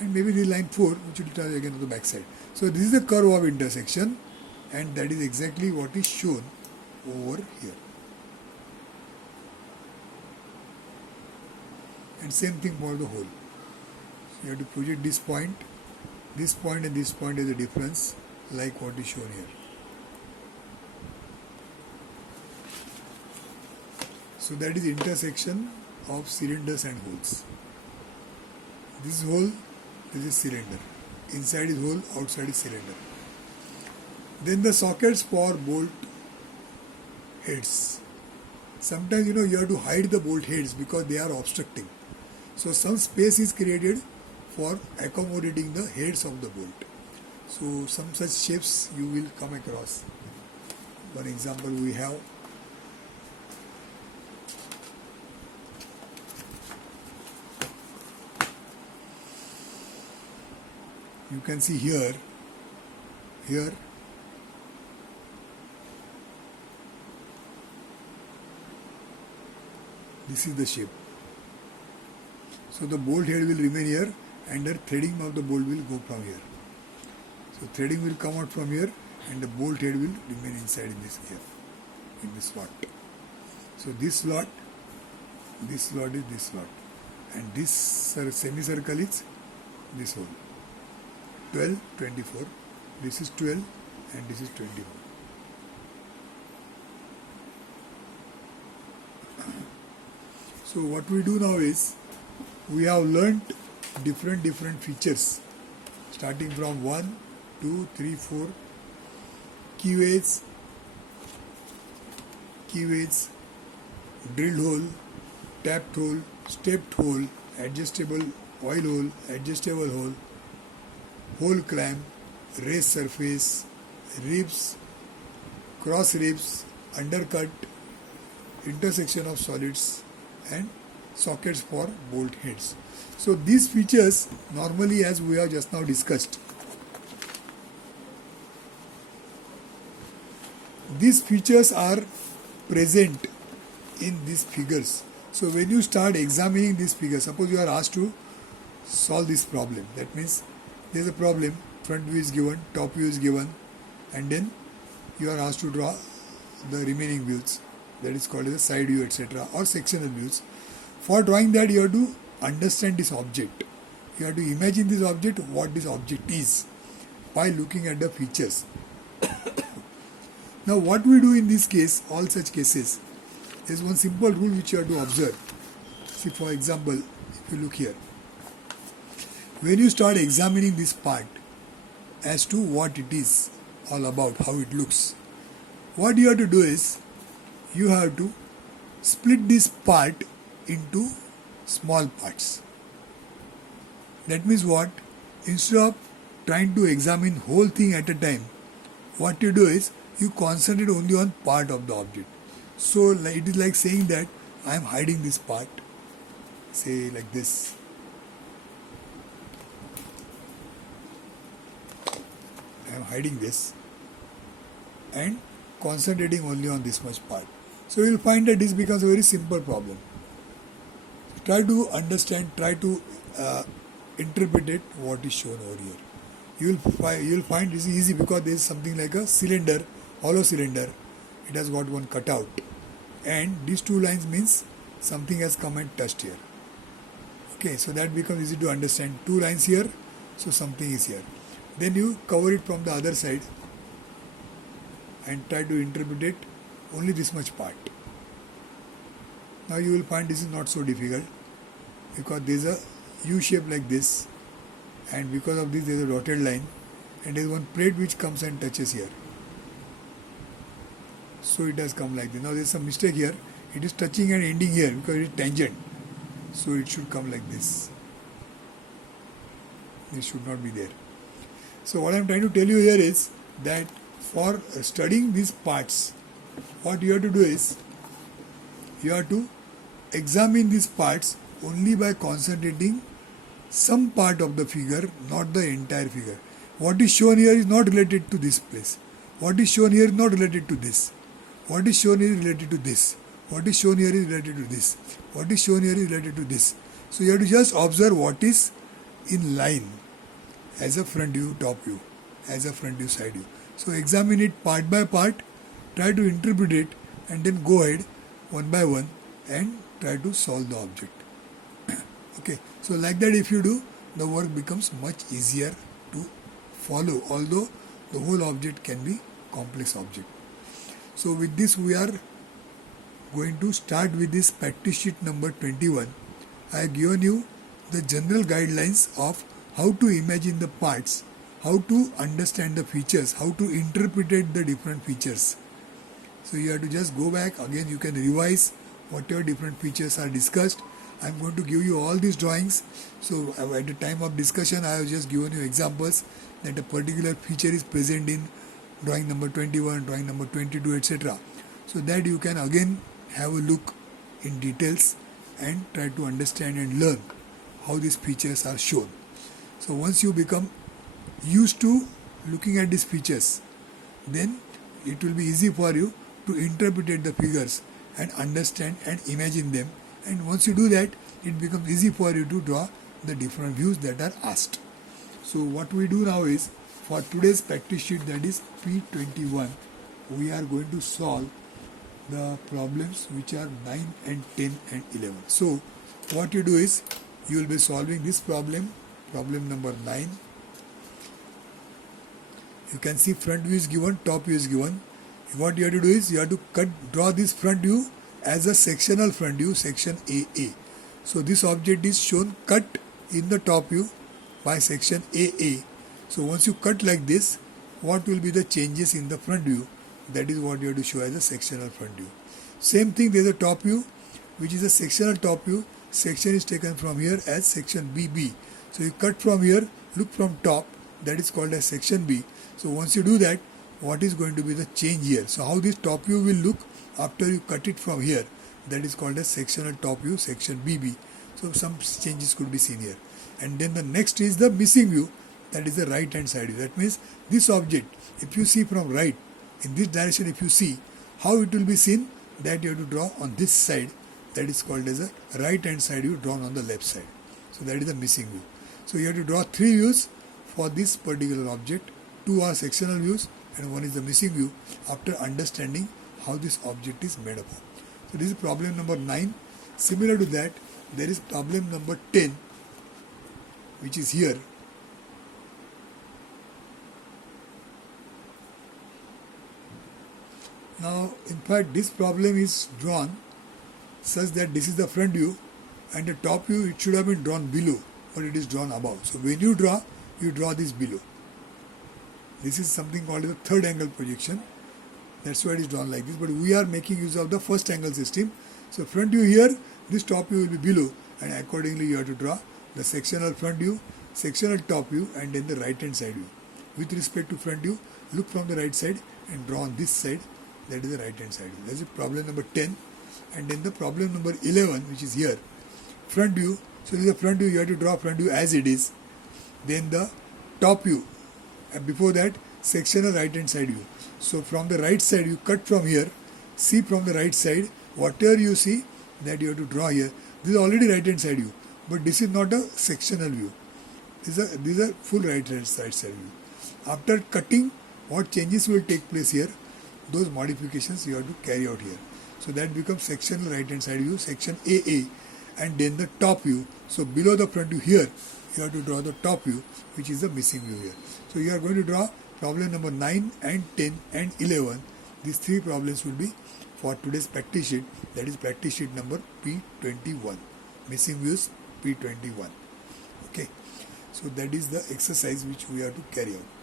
and maybe the line 4 which will touch again on the back side. So this is the curve of intersection, and that is exactly what is shown over here. And same thing for the hole. So you have to project this point and this point is a difference like what is shown here. So that is intersection of cylinders and holes. This is hole, this is cylinder. Inside is hole, outside is cylinder. Then the sockets for bolt heads. Sometimes you have to hide the bolt heads because they are obstructing. So some space is created for accommodating the heads of the bolt. So some such shapes you will come across. For example, we have you can see here this is the shape. So the bolt head will remain here and the threading of the bolt will go from here. So threading will come out from here and the bolt head will remain inside in this here, in this slot. So this slot is this slot, and this semicircle is this hole. 12, 24. This is 12 and this is 24. So what we do now is, we have learnt different features starting from 1, 2, 3, 4 key weights, drilled hole, tapped hole, stepped hole, adjustable oil hole, adjustable hole, hole clamp, raised surface, ribs, cross ribs, undercut, intersection of solids, and sockets for bolt heads. So these features normally, as we have just now discussed, these features are present in these figures. So when you start examining these figures, suppose you are asked to solve this problem. That means there is a problem, front view is given, top view is given, and then you are asked to draw the remaining views. That is called as a side view, etc., or sectional views. For drawing that, you have to understand this object. You have to imagine this object, what this object is, by looking at the features. Now what we do in this case, all such cases, is one simple rule which you have to observe. See, for example, if you look here, when you start examining this part as to what it is all about, how it looks, what you have to do is, you have to split this part into small parts. That means what? Instead of trying to examine whole thing at a time, what you do is, you concentrate only on part of the object. So it is like saying that I am hiding this part, say like this. I am hiding this and concentrating only on this much part. So you will find that this becomes a very simple problem. Try to understand, try to interpret it, what is shown over here. You will find this is easy because there is something like a cylinder, hollow cylinder. It has got one cutout, and these two lines means something has come and touched here. Okay, so that becomes easy to understand. Two lines here, so something is here. Then you cover it from the other side and try to interpret it only this much part. Now you will find this is not so difficult because there is a U shape like this, and because of this there is a dotted line, and there is one plate which comes and touches here. So it has come like this. Now there is some mistake here. It is touching and ending here because it is tangent. So it should come like this. This should not be there. So what I am trying to tell you here is that for studying these parts, what you have to do is, you have to examine these parts only by concentrating some part of the figure, not the entire figure. What is shown here is not related to this place. What is shown here is not related to this. What is shown here is related to this. What is shown here is related to this. What is shown here is related to this. So you have to just observe what is in line as a front view, top view, as a front view, side view. So examine it part by part, try to interpret it, and then go ahead one by one and try to solve the object. Okay, so like that if you do, the work becomes much easier to follow, although the whole object can be complex object. So with this we are going to start with this practice sheet number 21. I have given you the general guidelines of how to imagine the parts, how to understand the features, how to interpret the different features. So you have to just go back again, you can revise whatever different features are discussed. I am going to give you all these drawings. So at the time of discussion I have just given you examples that a particular feature is present in drawing number 21, drawing number 22, etc. So that you can again have a look in details and try to understand and learn how these features are shown. So once you become used to looking at these features, then it will be easy for you to interpret the figures and understand and imagine them. And once you do that, it becomes easy for you to draw the different views that are asked. So what we do now is, for today's practice sheet, that is P21, we are going to solve the problems which are 9 and 10 and 11. So what you do is, you will be solving this problem, problem number 9. You can see front view is given, top view is given. What you have to do is, you have to draw this front view as a sectional front view, section AA. So this object is shown cut in the top view by section AA. So once you cut like this, what will be the changes in the front view? That is what you have to show as a sectional front view. Same thing, there is a top view which is a sectional top view. Section is taken from here as section BB. So you cut from here, look from top, that is called as section B. So once you do that, what is going to be the change here? So how this top view will look after you cut it from here, that is called as sectional top view, section BB. So some changes could be seen here. And then the next is the missing view, that is the right hand side view. That means this object, if you see from right, in this direction if you see, how it will be seen, that you have to draw on this side, that is called as a right hand side view drawn on the left side. So that is the missing view. So you have to draw 3 views for this particular object. 2 are sectional views and 1 is the missing view, after understanding how this object is made up of. So this is problem number 9. Similar to that, there is problem number 10, which is here. Now, in fact, this problem is drawn such that this is the front view, and the top view, it should have been drawn below, but it is drawn above. So when you draw this below. This is something called the third angle projection. That's why it is drawn like this. But we are making use of the first angle system. So front view here, this top view will be below, and accordingly you have to draw the sectional front view, sectional top view, and then the right hand side view. With respect to front view, look from the right side and draw on this side, that is the right hand side view. That's problem number 10. And then the problem number 11, which is here, front view. So this is the front view, you have to draw front view as it is. Then the top view, and before that, sectional right hand side view. So from the right side, you cut from here, see from the right side, whatever you see, that you have to draw here. This is already right hand side view, but this is not a sectional view. This is a full right hand side view. After cutting, what changes will take place here? Those modifications you have to carry out here. So that becomes sectional right hand side view, section AA, and then the top view. So below the front view here, you have to draw the top view, which is the missing view here. So you are going to draw problem number 9 and 10 and 11. These 3 problems will be for today's practice sheet, that is practice sheet number P21. Missing views P21. Okay. So that is the exercise which we have to carry out.